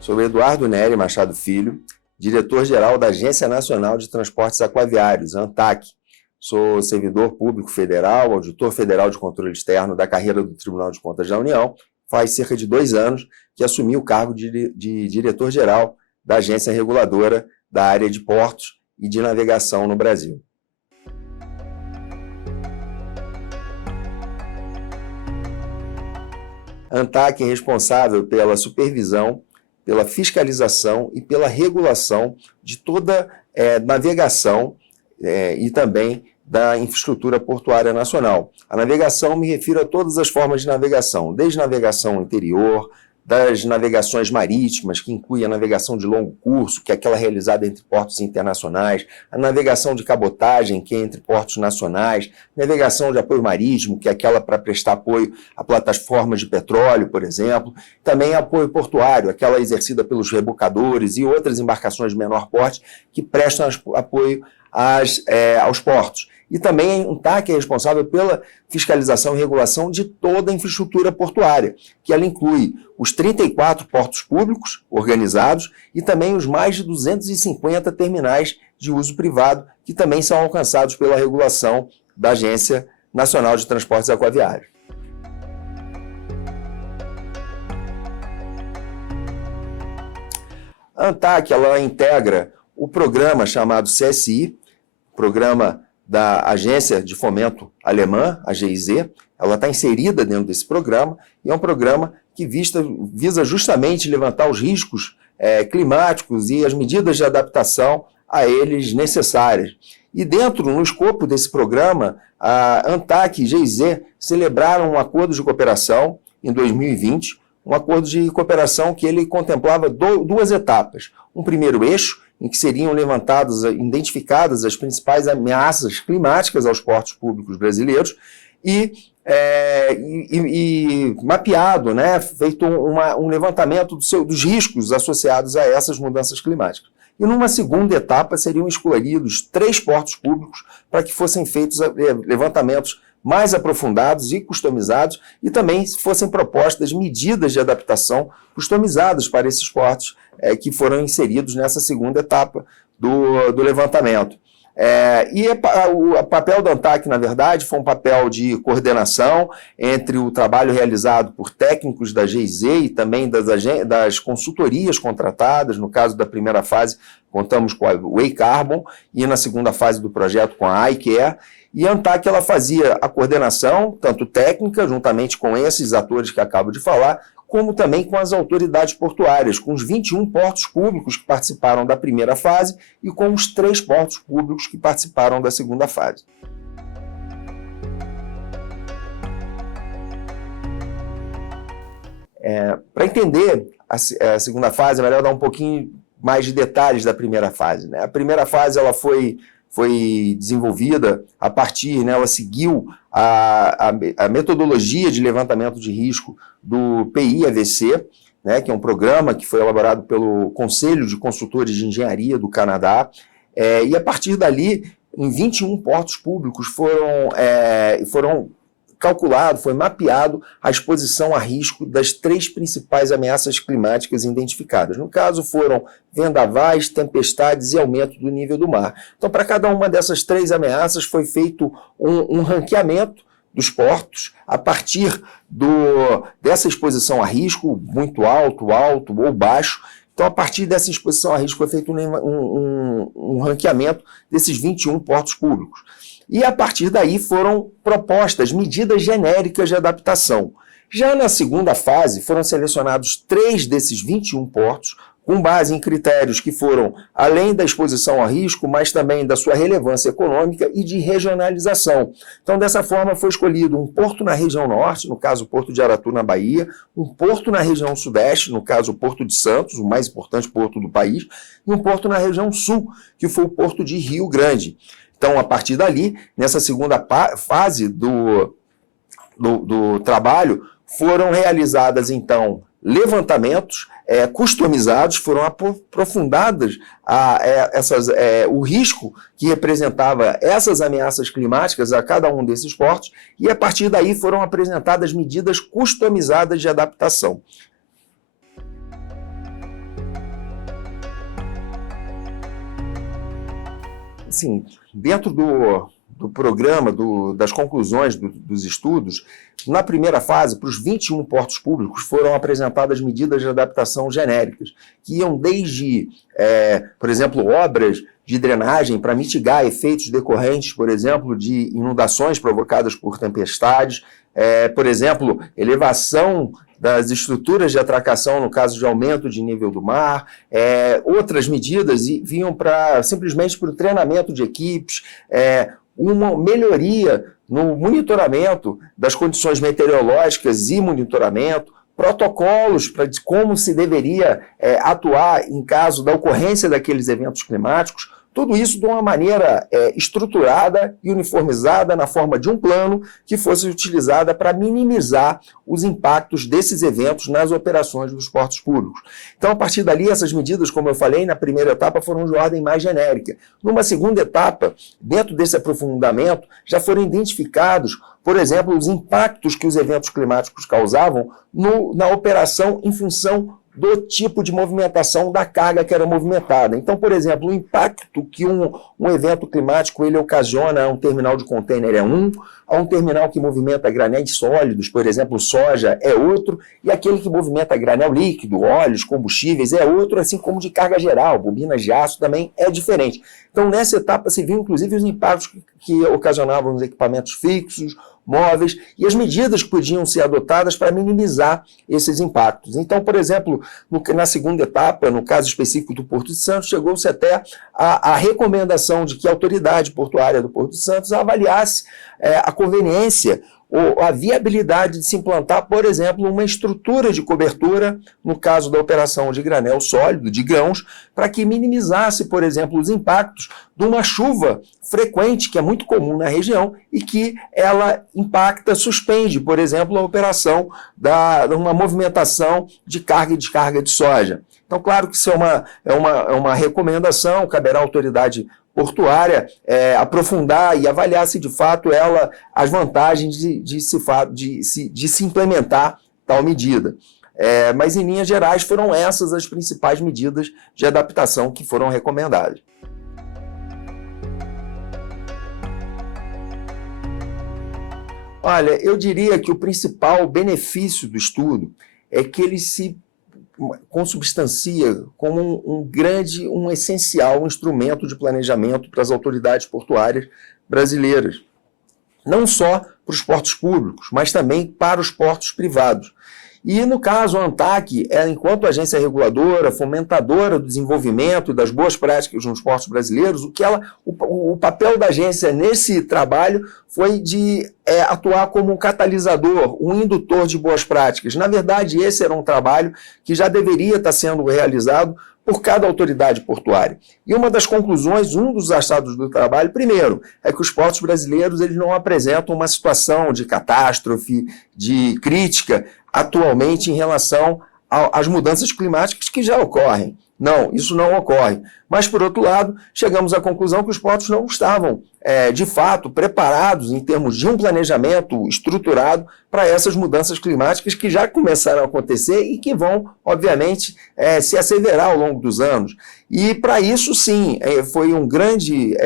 Sou Eduardo Nery Machado Filho, diretor-geral da Agência Nacional de Transportes Aquaviários, ANTAQ. Sou servidor público federal, auditor federal de controle externo da carreira do Tribunal de Contas da União. Faz cerca de 2 anos que assumi o cargo de diretor-geral da agência reguladora da área de portos e de navegação no Brasil. A ANTAQ é responsável pela supervisão, pela fiscalização e pela regulação de toda navegação e também da infraestrutura portuária nacional. A navegação, me refiro a todas as formas de navegação, desde navegação interior, das navegações marítimas, que inclui a navegação de longo curso, que é aquela realizada entre portos internacionais, a navegação de cabotagem, que é entre portos nacionais, navegação de apoio marítimo, que é aquela para prestar apoio a plataformas de petróleo, por exemplo, também apoio portuário, aquela exercida pelos rebocadores e outras embarcações de menor porte que prestam apoio aos portos. E também a ANTAQ é responsável pela fiscalização e regulação de toda a infraestrutura portuária, que ela inclui os 34 portos públicos organizados e também os mais de 250 terminais de uso privado, que também são alcançados pela regulação da Agência Nacional de Transportes Aquaviários. A ANTAQ ela integra o programa chamado CSI, programa da Agência de Fomento Alemã, a GIZ. Ela está inserida dentro desse programa e é um programa que visa justamente levantar os riscos climáticos e as medidas de adaptação a eles necessárias. E no escopo desse programa, a ANTAQ e GIZ celebraram um acordo de cooperação em 2020, um acordo de cooperação que ele contemplava 2 etapas. Um primeiro eixo, em que seriam identificadas as principais ameaças climáticas aos portos públicos brasileiros e mapeado, feito um levantamento dos riscos associados a essas mudanças climáticas. E numa segunda etapa seriam escolhidos 3 portos públicos para que fossem feitos levantamentos mais aprofundados e customizados e também fossem propostas medidas de adaptação customizadas para esses portos que foram inseridos nessa segunda etapa do levantamento. O papel da ANTAQ, na verdade, foi um papel de coordenação entre o trabalho realizado por técnicos da GIZ e também das consultorias contratadas. No caso da primeira fase, contamos com a Way Carbon e na segunda fase do projeto com a iCare. E a ANTAQ ela fazia a coordenação, tanto técnica, juntamente com esses atores que acabo de falar, como também com as autoridades portuárias, com os 21 portos públicos que participaram da primeira fase e com os 3 portos públicos que participaram da segunda fase. Para entender a segunda fase, é melhor dar um pouquinho mais de detalhes da primeira fase. A primeira fase ela foi desenvolvida a partir, ela seguiu a metodologia de levantamento de risco do PIAVC, que é um programa que foi elaborado pelo Conselho de Consultores de Engenharia do Canadá, e a partir dali, em 21 portos públicos foram calculado, foi mapeado a exposição a risco das 3 principais ameaças climáticas identificadas. No caso, foram vendavais, tempestades e aumento do nível do mar. Então, para cada uma dessas 3 ameaças, foi feito um ranqueamento dos portos a partir dessa exposição a risco, muito alto ou baixo. Então, a partir dessa exposição a risco, foi feito um ranqueamento desses 21 portos públicos. E, a partir daí, foram propostas medidas genéricas de adaptação. Já na segunda fase, foram selecionados 3 desses 21 portos, com base em critérios que foram além da exposição a risco, mas também da sua relevância econômica e de regionalização. Então, dessa forma, foi escolhido um porto na região norte, no caso, o Porto de Aratu, na Bahia, um porto na região sudeste, no caso, o Porto de Santos, o mais importante porto do país, e um porto na região sul, que foi o Porto de Rio Grande. Então, a partir dali, nessa segunda fase do trabalho, foram realizadas, então, levantamentos customizados, foram aprofundadas o risco que representava essas ameaças climáticas a cada um desses portos, e a partir daí foram apresentadas medidas customizadas de adaptação. assim, dentro do programa, das conclusões dos estudos, na primeira fase, para os 21 portos públicos, foram apresentadas medidas de adaptação genéricas, que iam desde, por exemplo, obras de drenagem para mitigar efeitos decorrentes, por exemplo, de inundações provocadas por tempestades, por exemplo, elevação das estruturas de atracação no caso de aumento de nível do mar, outras medidas vinham simplesmente para o treinamento de equipes, uma melhoria no monitoramento das condições meteorológicas e monitoramento, protocolos para como se deveria atuar em caso da ocorrência daqueles eventos climáticos, tudo isso de uma maneira estruturada e uniformizada na forma de um plano que fosse utilizada para minimizar os impactos desses eventos nas operações dos portos públicos. Então, a partir dali, essas medidas, como eu falei, na primeira etapa foram de ordem mais genérica. Numa segunda etapa, dentro desse aprofundamento, já foram identificados, por exemplo, os impactos que os eventos climáticos causavam na operação em função do tipo de movimentação da carga que era movimentada. Então, por exemplo, o impacto que um evento climático ele ocasiona a um terminal de contêiner é um, a um terminal que movimenta granéis sólidos, por exemplo, soja, é outro, e aquele que movimenta granel líquido, óleos, combustíveis, é outro, assim como de carga geral, bobinas de aço também é diferente. Então, nessa etapa se viu, inclusive, os impactos que ocasionavam os equipamentos fixos, móveis e as medidas que podiam ser adotadas para minimizar esses impactos. Então, por exemplo, na segunda etapa, no caso específico do Porto de Santos, chegou-se até a recomendação de que a autoridade portuária do Porto de Santos avaliasse a conveniência ou a viabilidade de se implantar, por exemplo, uma estrutura de cobertura, no caso da operação de granel sólido, de grãos, para que minimizasse, por exemplo, os impactos de uma chuva frequente, que é muito comum na região, e que ela suspende, por exemplo, a operação de uma movimentação de carga e descarga de soja. Então, claro que isso é uma recomendação, caberá à autoridade portuária aprofundar e avaliar se de fato as vantagens de se implementar tal medida. Mas em linhas gerais foram essas as principais medidas de adaptação que foram recomendadas. Olha, eu diria que o principal benefício do estudo é que ele se consubstancia como um essencial instrumento de planejamento para as autoridades portuárias brasileiras. Não só para os portos públicos, mas também para os portos privados. E, no caso, a ANTAQ, enquanto agência reguladora, fomentadora do desenvolvimento e das boas práticas nos portos brasileiros, o papel da agência nesse trabalho foi de atuar como um catalisador, um indutor de boas práticas. Na verdade, esse era um trabalho que já deveria estar sendo realizado por cada autoridade portuária. E uma das conclusões, um dos achados do trabalho, primeiro, é que os portos brasileiros eles não apresentam uma situação de catástrofe, de crítica, atualmente em relação às mudanças climáticas que já ocorrem. Não, isso não ocorre. Mas, por outro lado, chegamos à conclusão que os portos não estavam, de fato, preparados em termos de um planejamento estruturado para essas mudanças climáticas que já começaram a acontecer e que vão, obviamente, se asseverar ao longo dos anos. E, para isso, sim, foi um grande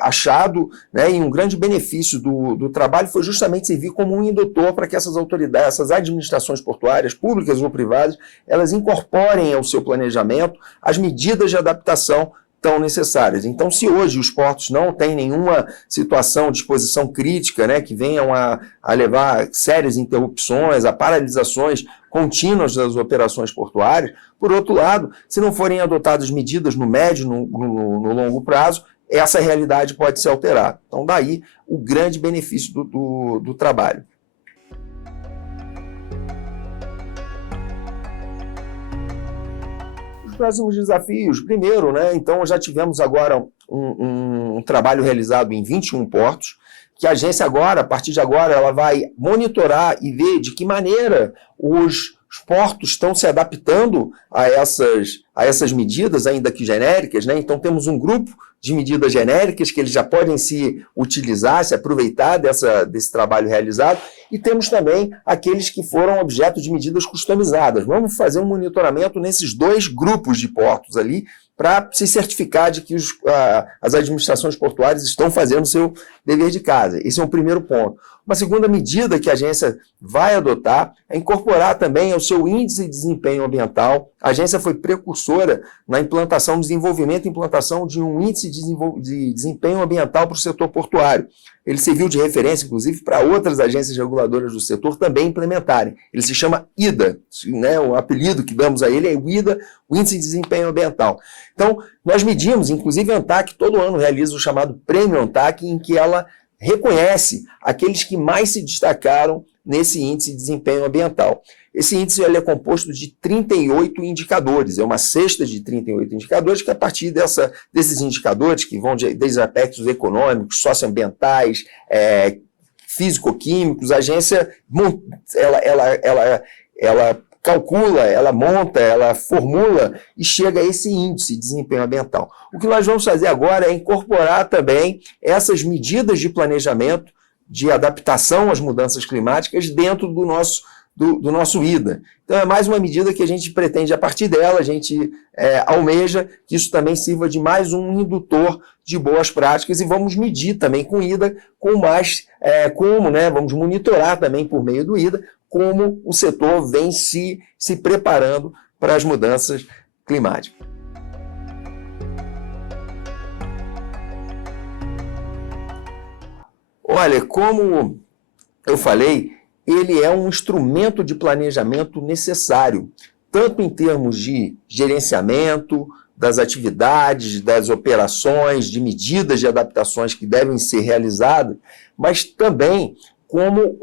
achado, né, e um grande benefício do trabalho foi justamente servir como um indutor para que essas autoridades, essas administrações portuárias, públicas ou privadas, elas incorporem ao seu planejamento as medidas de adaptação tão necessárias. Então, se hoje os portos não têm nenhuma situação de exposição crítica, né, que venham a levar sérias interrupções, a paralisações contínuas das operações portuárias, por outro lado, se não forem adotadas medidas no médio, no longo prazo, essa realidade pode se alterar. Então, daí o grande benefício do trabalho. Próximos desafios. Primeiro, né, então já tivemos agora um trabalho realizado em 21 portos, que a agência agora, a partir de agora, ela vai monitorar e ver de que maneira os portos estão se adaptando a essas medidas, ainda que genéricas, né? Então temos um grupo de medidas genéricas que eles já podem se utilizar, se aproveitar desse trabalho realizado, e temos também aqueles que foram objeto de medidas customizadas. Vamos fazer um monitoramento nesses dois grupos de portos ali, para se certificar de que as administrações portuárias estão fazendo o seu dever de casa. Esse é um primeiro ponto. Uma segunda medida que a agência vai adotar é incorporar também ao seu índice de desempenho ambiental. A agência foi precursora na implantação, desenvolvimento e implantação de um índice de desempenho ambiental para o setor portuário. Ele serviu de referência, inclusive, para outras agências reguladoras do setor também implementarem. Ele se chama IDA, né? O apelido que damos a ele é o IDA, o Índice de Desempenho Ambiental. Então, nós medimos, inclusive a ANTAQ todo ano realiza o chamado Prêmio ANTAQ, em que ela reconhece aqueles que mais se destacaram nesse índice de desempenho ambiental. Esse índice ele é composto de 38 indicadores, é uma cesta de 38 indicadores que a partir desses indicadores, que vão desde aspectos econômicos, socioambientais, físico-químicos, a agência ela calcula, ela monta, ela formula e chega a esse índice de desempenho ambiental. O que nós vamos fazer agora é incorporar também essas medidas de planejamento, de adaptação às mudanças climáticas dentro do nosso IDA. Então, é mais uma medida que a gente pretende, a partir dela, a gente almeja que isso também sirva de mais um indutor de boas práticas e vamos medir também com o IDA, vamos monitorar também por meio do IDA, como o setor vem se preparando para as mudanças climáticas. Olha, como eu falei, ele é um instrumento de planejamento necessário, tanto em termos de gerenciamento das atividades, das operações, de medidas de adaptações que devem ser realizadas, mas também como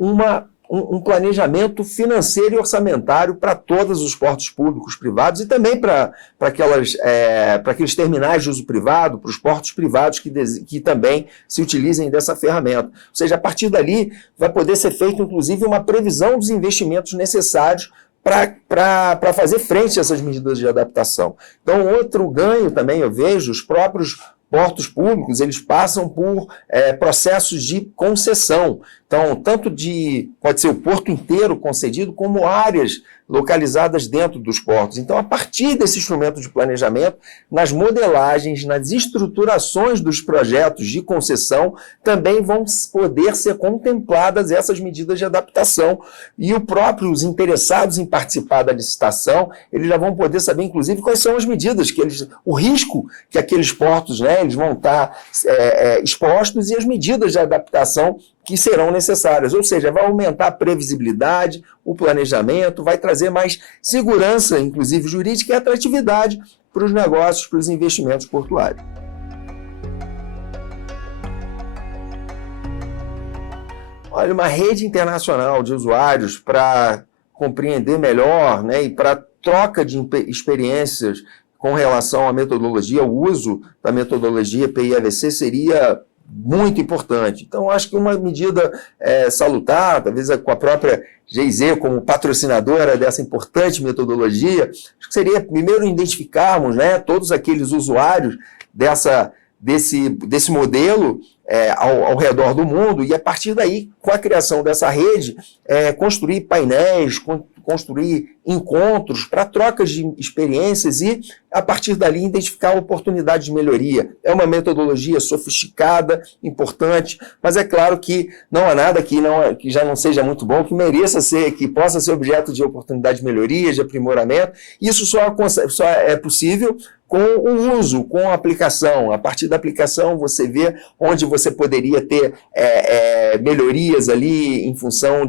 um planejamento financeiro e orçamentário para todos os portos públicos privados e também para aqueles terminais de uso privado, para os portos privados que também se utilizem dessa ferramenta. Ou seja, a partir dali vai poder ser feita, inclusive, uma previsão dos investimentos necessários para fazer frente a essas medidas de adaptação. Então, outro ganho também eu vejo, os próprios portos públicos, eles passam por processos de concessão. Então, pode ser o porto inteiro concedido, como áreas localizadas dentro dos portos. Então, a partir desse instrumento de planejamento, nas modelagens, nas estruturações dos projetos de concessão, também vão poder ser contempladas essas medidas de adaptação. E os interessados em participar da licitação, eles já vão poder saber, inclusive, quais são as medidas, o risco que aqueles portos, eles vão estar expostos e as medidas de adaptação que serão necessárias, ou seja, vai aumentar a previsibilidade, o planejamento, vai trazer mais segurança, inclusive jurídica, e atratividade para os negócios, para os investimentos portuários. Olha, uma rede internacional de usuários para compreender melhor, e para troca de experiências com relação à metodologia, o uso da metodologia PIAVC seria muito importante. Então, acho que uma medida salutar, talvez com a própria GIZ como patrocinadora dessa importante metodologia, acho que seria, primeiro, identificarmos todos aqueles usuários desse modelo ao redor do mundo e, a partir daí, com a criação dessa rede, construir painéis, construir encontros para trocas de experiências e, a partir dali, identificar oportunidades de melhoria. É uma metodologia sofisticada, importante, mas é claro que não há nada que já não seja muito bom, que possa ser objeto de oportunidade de melhoria, de aprimoramento. Isso só é possível com o uso, com a aplicação. A partir da aplicação, você vê onde você poderia ter melhorias ali em função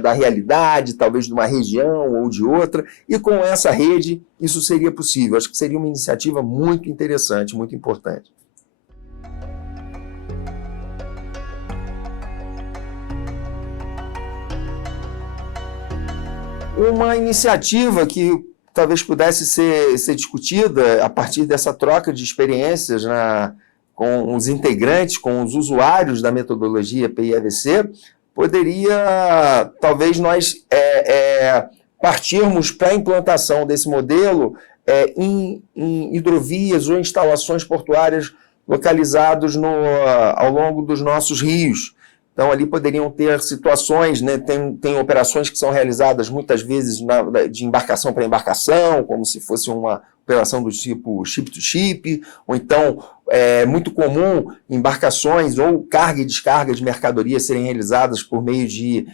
da realidade, talvez de uma região ou de outra, e com essa rede isso seria possível. Acho que seria uma iniciativa muito interessante, muito importante. Uma iniciativa que talvez pudesse ser discutida a partir dessa troca de experiências com os integrantes, com os usuários da metodologia PIAVC, poderia, talvez, nós partirmos para a implantação desse modelo em hidrovias ou instalações portuárias localizados ao longo dos nossos rios. Então, ali poderiam ter situações, né? Tem operações que são realizadas muitas vezes de embarcação para embarcação, como se fosse uma operação do tipo ship-to-ship, ou então é muito comum embarcações ou carga e descarga de mercadoria serem realizadas por meio de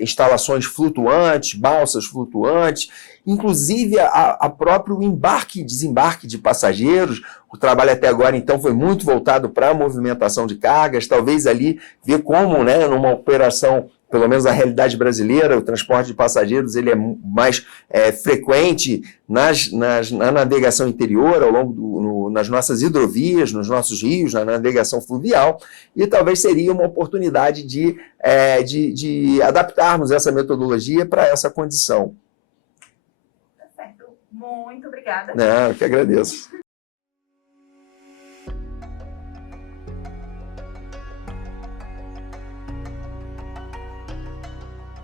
instalações flutuantes, balsas flutuantes, inclusive a próprio embarque e desembarque de passageiros. O trabalho até agora, então, foi muito voltado para a movimentação de cargas, talvez ali ver como, né, numa operação, pelo menos a realidade brasileira, o transporte de passageiros ele é mais frequente na navegação interior, ao longo nas nossas hidrovias, nos nossos rios, na navegação fluvial, e talvez seria uma oportunidade de adaptarmos essa metodologia para essa condição. Tá certo. Muito obrigada. Não, eu que agradeço.